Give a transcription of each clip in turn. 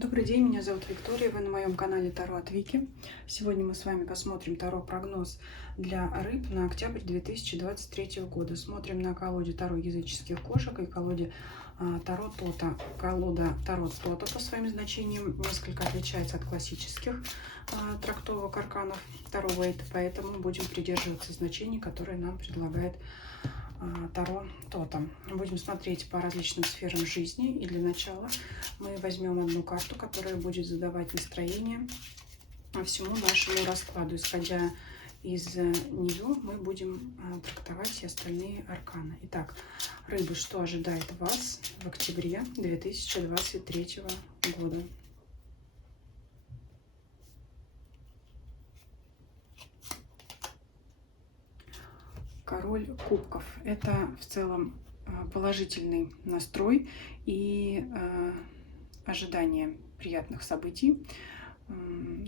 Добрый день, меня зовут Виктория, вы на моем канале Таро от Вики. Сегодня мы с вами посмотрим Таро-прогноз для рыб на октябрь 2023 года. Смотрим на колоде Таро языческих кошек и колоде Таро Тота. Колода Таро Тота по своим значениям несколько отличается от классических трактовок арканов Таро Вейта, поэтому будем придерживаться значений, которые нам предлагает Таро Тота. Будем смотреть по различным сферам жизни, и для начала мы возьмем одну карту, которая будет задавать настроение всему нашему раскладу. Исходя из нее мы будем трактовать и остальные арканы. Итак, рыбы, что ожидает вас в октябре 2023 года? Король кубков. Это в целом положительный настрой и ожидание приятных событий.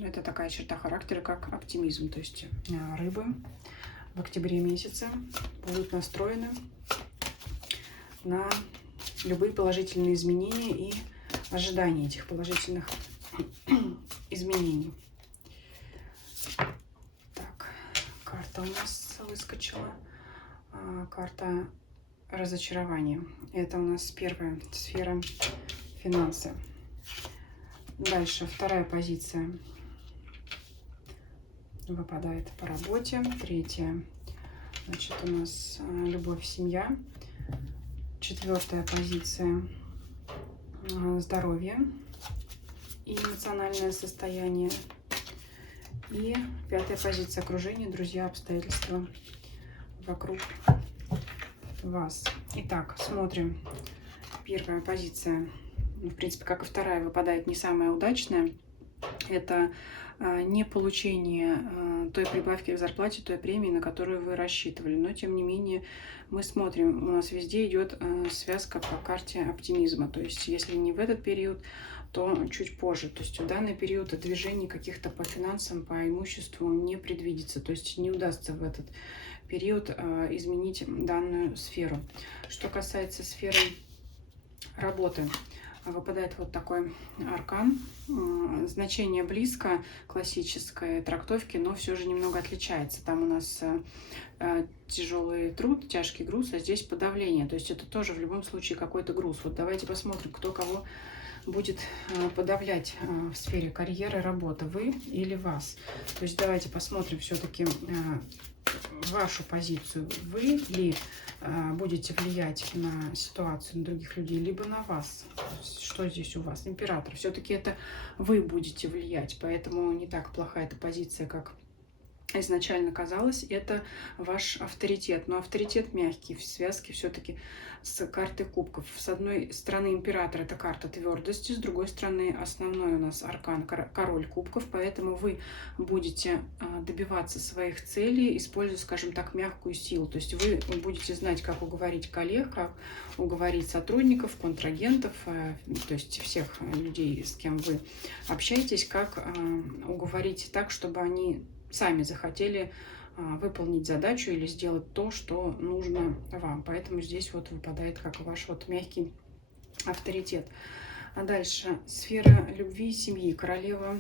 Это такая черта характера, как оптимизм. То есть рыбы в октябре месяце будут настроены на любые положительные изменения и ожидания этих положительных изменений. Так, карта у нас выскочила. Карта разочарования. Это у нас первая сфера — финансы. Дальше вторая позиция выпадает по работе. Третья, значит, у нас любовь, семья. Четвертая позиция — здоровье и эмоциональное состояние. И пятая позиция — окружение, друзья, обстоятельства вокруг вас. Итак, смотрим. Первая позиция, в принципе, как и вторая, выпадает не самая удачная. Это не получение той прибавки к зарплате, той премии, на которую вы рассчитывали. Но, тем не менее, мы смотрим, у нас везде идет связка по карте оптимизма. То есть, если не в этот период, то чуть позже. То есть, в данный период движений каких-то по финансам, по имуществу не предвидится. То есть, не удастся в этот период изменить данную сферу. Что касается сферы работы, выпадает вот такой аркан. Значение близко классической трактовки, но все же немного отличается. Там у нас тяжелый труд, тяжкий груз, а здесь подавление. То есть это тоже в любом случае какой-то груз. Вот давайте посмотрим, кто кого будет подавлять в сфере карьеры, работы, вы или вас. То есть давайте посмотрим все-таки вашу позицию. Вы ли будете влиять на ситуацию, на других людей, либо на вас? Что здесь у вас? Император. Все-таки это вы будете влиять, поэтому не так плохая эта позиция, как изначально казалось. Это ваш авторитет, но авторитет мягкий, в связке все-таки с картой кубков. С одной стороны император — это карта твердости, с другой стороны основной у нас аркан король кубков, поэтому вы будете добиваться своих целей, используя, скажем так, мягкую силу. То есть вы будете знать, как уговорить коллег, как уговорить сотрудников, контрагентов, то есть всех людей, с кем вы общаетесь, как уговорить так, чтобы они сами захотели выполнить задачу или сделать то, что нужно вам. Поэтому здесь вот выпадает как ваш вот мягкий авторитет. А дальше сфера любви и семьи. Королева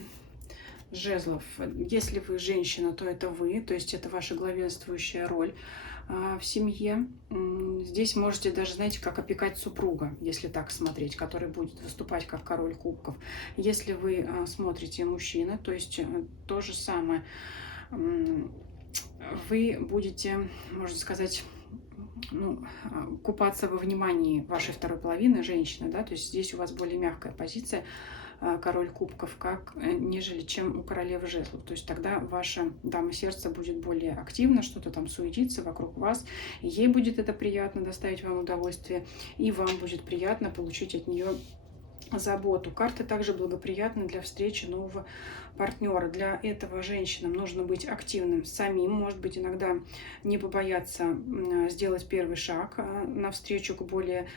жезлов. Если вы женщина, то это вы, то есть это ваша главенствующая роль в семье. Здесь можете даже, знаете, как опекать супруга, если так смотреть, который будет выступать как король кубков. Если вы смотрите мужчина, то есть то же самое. Вы будете, можно сказать, купаться во внимании вашей второй половины, женщины, да, то есть здесь у вас более мягкая позиция, король кубков, нежели чем у королевы жезлов. То есть тогда ваша дама сердца будет более активно, что-то там суетиться вокруг вас, и ей будет это приятно, доставить вам удовольствие, и вам будет приятно получить от нее заботу. Карты также благоприятны для встречи нового партнера. Для этого женщинам нужно быть активным самим, может быть, иногда не побояться сделать первый шаг навстречу к более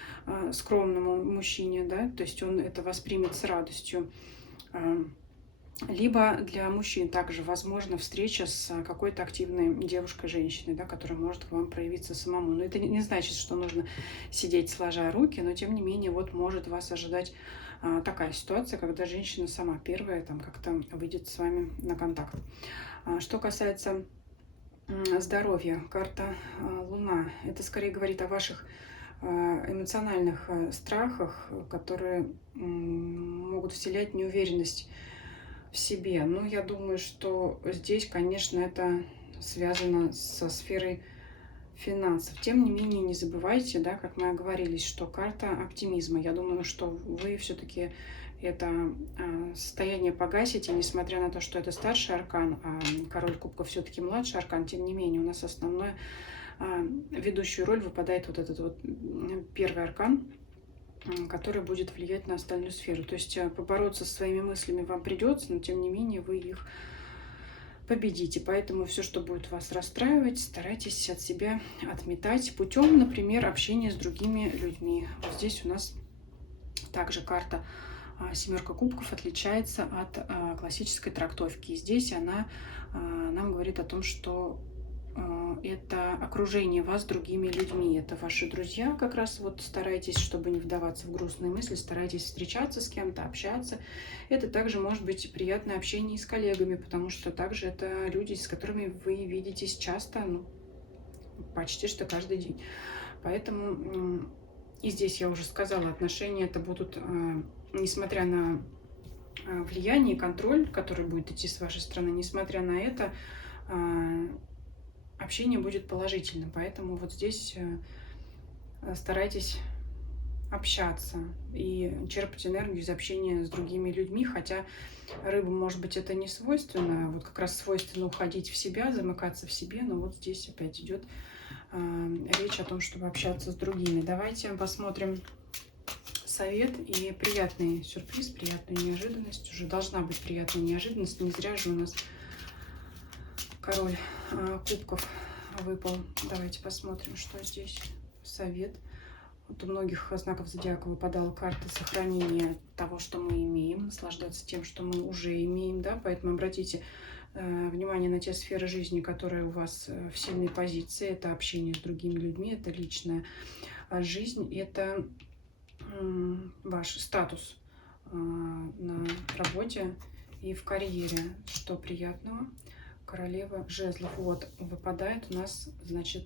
скромному мужчине, да, то есть он это воспримет с радостью. Либо для мужчин также возможна встреча с какой-то активной девушкой, женщиной, да, которая может к вам проявиться самому. Но это не значит, что нужно сидеть сложа руки, но тем не менее вот может вас ожидать такая ситуация, когда женщина сама первая там как-то выйдет с вами на контакт. Что касается здоровья, карта Луна, это скорее говорит о ваших эмоциональных страхах, которые могут вселять неуверенность в себе. Но я думаю, что здесь, конечно, это связано со сферой финансов. Тем не менее, не забывайте, да, как мы оговорились, что карта оптимизма. Я думаю, что вы все-таки это состояние погасите, несмотря на то, что это старший аркан, а король кубков все-таки младший аркан. Тем не менее, у нас основное ведущую роль выпадает вот этот вот первый аркан, который будет влиять на остальную сферу. То есть побороться со своими мыслями вам придется, но тем не менее вы их победите. Поэтому все, что будет вас расстраивать, старайтесь от себя отметать путем, например, общения с другими людьми. Вот здесь у нас также карта семерка кубков отличается от классической трактовки. И здесь она нам говорит о том, что это окружение вас другими людьми, это ваши друзья, как раз вот старайтесь, чтобы не вдаваться в грустные мысли, старайтесь встречаться с кем-то, общаться. Это также может быть приятное общение с коллегами, потому что также это люди, с которыми вы видитесь часто, ну, почти что каждый день. Поэтому и здесь я уже сказала, отношения это будут, несмотря на влияние и контроль, который будет идти с вашей стороны, несмотря на это, общение будет положительным. Поэтому вот здесь старайтесь общаться и черпать энергию из общения с другими людьми, хотя рыбам, может быть, это не свойственно, вот как раз свойственно уходить в себя, замыкаться в себе, но вот здесь опять идет речь о том, чтобы общаться с другими. Давайте посмотрим совет и приятный сюрприз, приятную неожиданность. Уже должна быть приятная неожиданность, не зря же у нас король кубков выпал. Давайте посмотрим, что здесь совет. Вот у многих знаков зодиака выпадала карта сохранения того, что мы имеем, наслаждаться тем, что мы уже имеем, да, поэтому обратите внимание на те сферы жизни, которые у вас в сильной позиции. Это общение с другими людьми, это личная жизнь, это ваш статус на работе и в карьере. Что приятного? Королева жезлов. Вот, выпадает у нас, значит,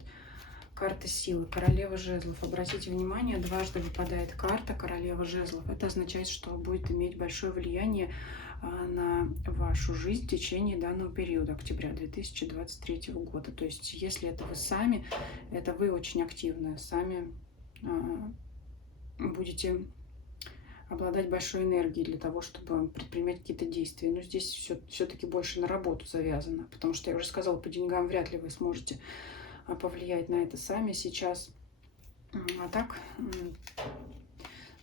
карта силы. Королева жезлов. Обратите внимание, дважды выпадает карта королева жезлов. Это означает, что будет иметь большое влияние на вашу жизнь в течение данного периода, октября 2023 года. То есть, если это вы сами, это вы очень активны, сами будете обладать большой энергией для того, чтобы предпринимать какие-то действия. Но здесь все-таки больше на работу завязано, потому что я уже сказала, по деньгам вряд ли вы сможете повлиять на это сами сейчас. А так,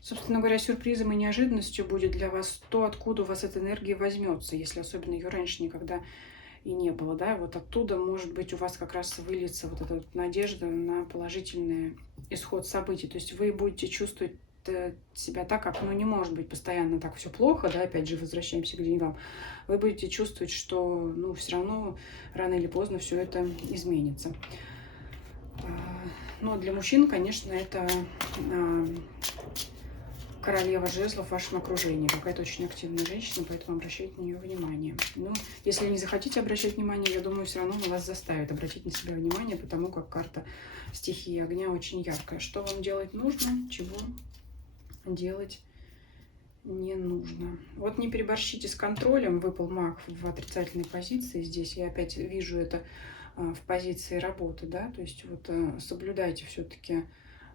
собственно говоря, сюрпризом и неожиданностью будет для вас то, откуда у вас эта энергия возьмется, если особенно ее раньше никогда и не было, да, вот оттуда, может быть, у вас как раз выльется вот эта вот надежда на положительный исход событий, то есть вы будете чувствовать себя так, как, ну, не может быть постоянно так все плохо, да, опять же, возвращаемся к деньгам, вы будете чувствовать, что, ну, все равно рано или поздно все это изменится. Но для мужчин, конечно, это королева жезлов в вашем окружении. Какая-то очень активная женщина, поэтому обращайте на нее внимание. Ну, если не захотите обращать внимание, я думаю, все равно на вас заставит обратить на себя внимание, потому как карта стихии огня очень яркая. Что вам делать нужно, чего делать не нужно. Вот не переборщите с контролем. Выпал маг в отрицательной позиции. Здесь я опять вижу это в позиции работы, да, то есть вот соблюдайте все-таки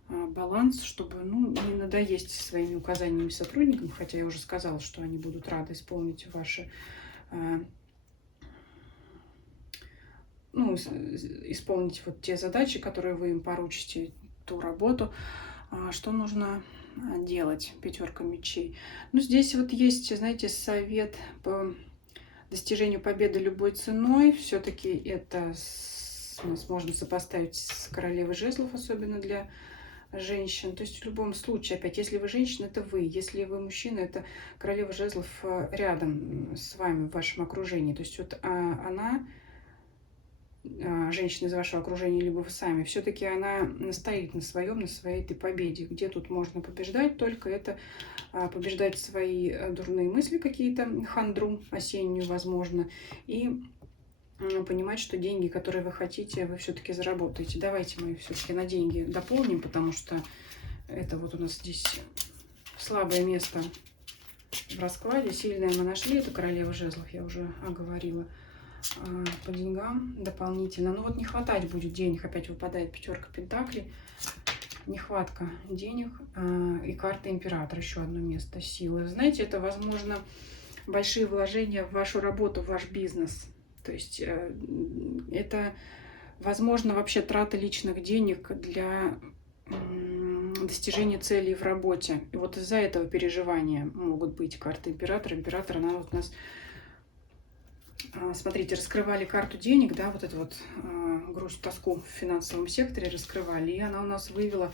баланс, чтобы, ну, не надоесть своими указаниями сотрудникам, хотя я уже сказала, что они будут рады исполнить ваши, ну, исполнить вот те задачи, которые вы им поручите, ту работу, что нужно делать. Пятерка мечей. Ну, здесь вот есть, знаете, совет по достижению победы любой ценой. Все-таки это можно сопоставить с королевой жезлов, особенно для женщин. То есть в любом случае, опять, если вы женщина, это вы. Если вы мужчина, это королева жезлов рядом с вами, в вашем окружении. То есть вот она женщина из вашего окружения, либо вы сами, все-таки она стоит на своем, на своей этой победе. Где тут можно побеждать? Только это побеждать свои дурные мысли какие-то, хандру осеннюю, возможно, и понимать, что деньги, которые вы хотите, вы все-таки заработаете. Давайте мы все-таки на деньги дополним, потому что это вот у нас здесь слабое место в раскладе. Сильное мы нашли, это королева жезлов, я уже оговорила. По деньгам дополнительно. Ну вот не хватать будет денег, опять выпадает пятерка пентаклей. Нехватка денег и карта императора, еще одно место силы. Знаете, это, возможно, большие вложения в вашу работу, в ваш бизнес. То есть это, возможно, вообще трата личных денег для достижения целей в работе. И вот из-за этого переживания могут быть карты императора. Император, она вот у нас, смотрите, раскрывали карту денег, да, вот эту вот грусть, тоску в финансовом секторе раскрывали, и она у нас вывела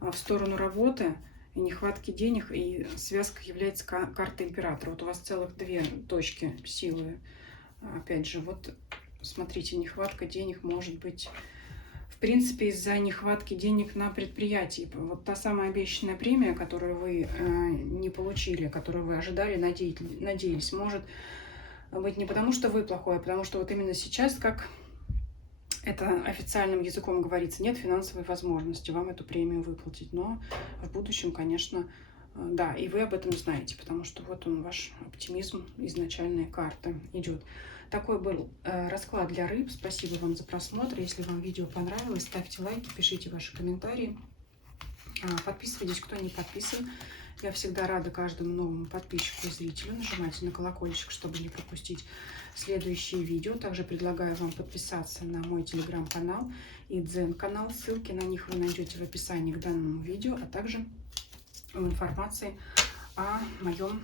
в сторону работы и нехватки денег, и связка является картой императора. Вот у вас целых две точки силы. Опять же, вот смотрите, нехватка денег может быть, в принципе, из-за нехватки денег на предприятии. Вот та самая обещанная премия, которую вы не получили, которую вы ожидали, надеялись, может быть не потому, что вы плохой, а потому что вот именно сейчас, как это официальным языком говорится, нет финансовой возможности вам эту премию выплатить. Но в будущем, конечно, да, и вы об этом знаете, потому что вот он, ваш оптимизм, изначальная карта идет. Такой был расклад для рыб. Спасибо вам за просмотр. Если вам видео понравилось, ставьте лайки, пишите ваши комментарии. Подписывайтесь, кто не подписан. Я всегда рада каждому новому подписчику и зрителю. Нажимайте на колокольчик, чтобы не пропустить следующие видео. Также предлагаю вам подписаться на мой телеграм-канал и дзен-канал. Ссылки на них вы найдете в описании к данному видео, а также в информации о моем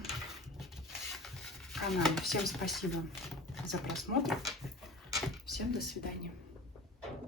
канале. Всем спасибо за просмотр. Всем до свидания.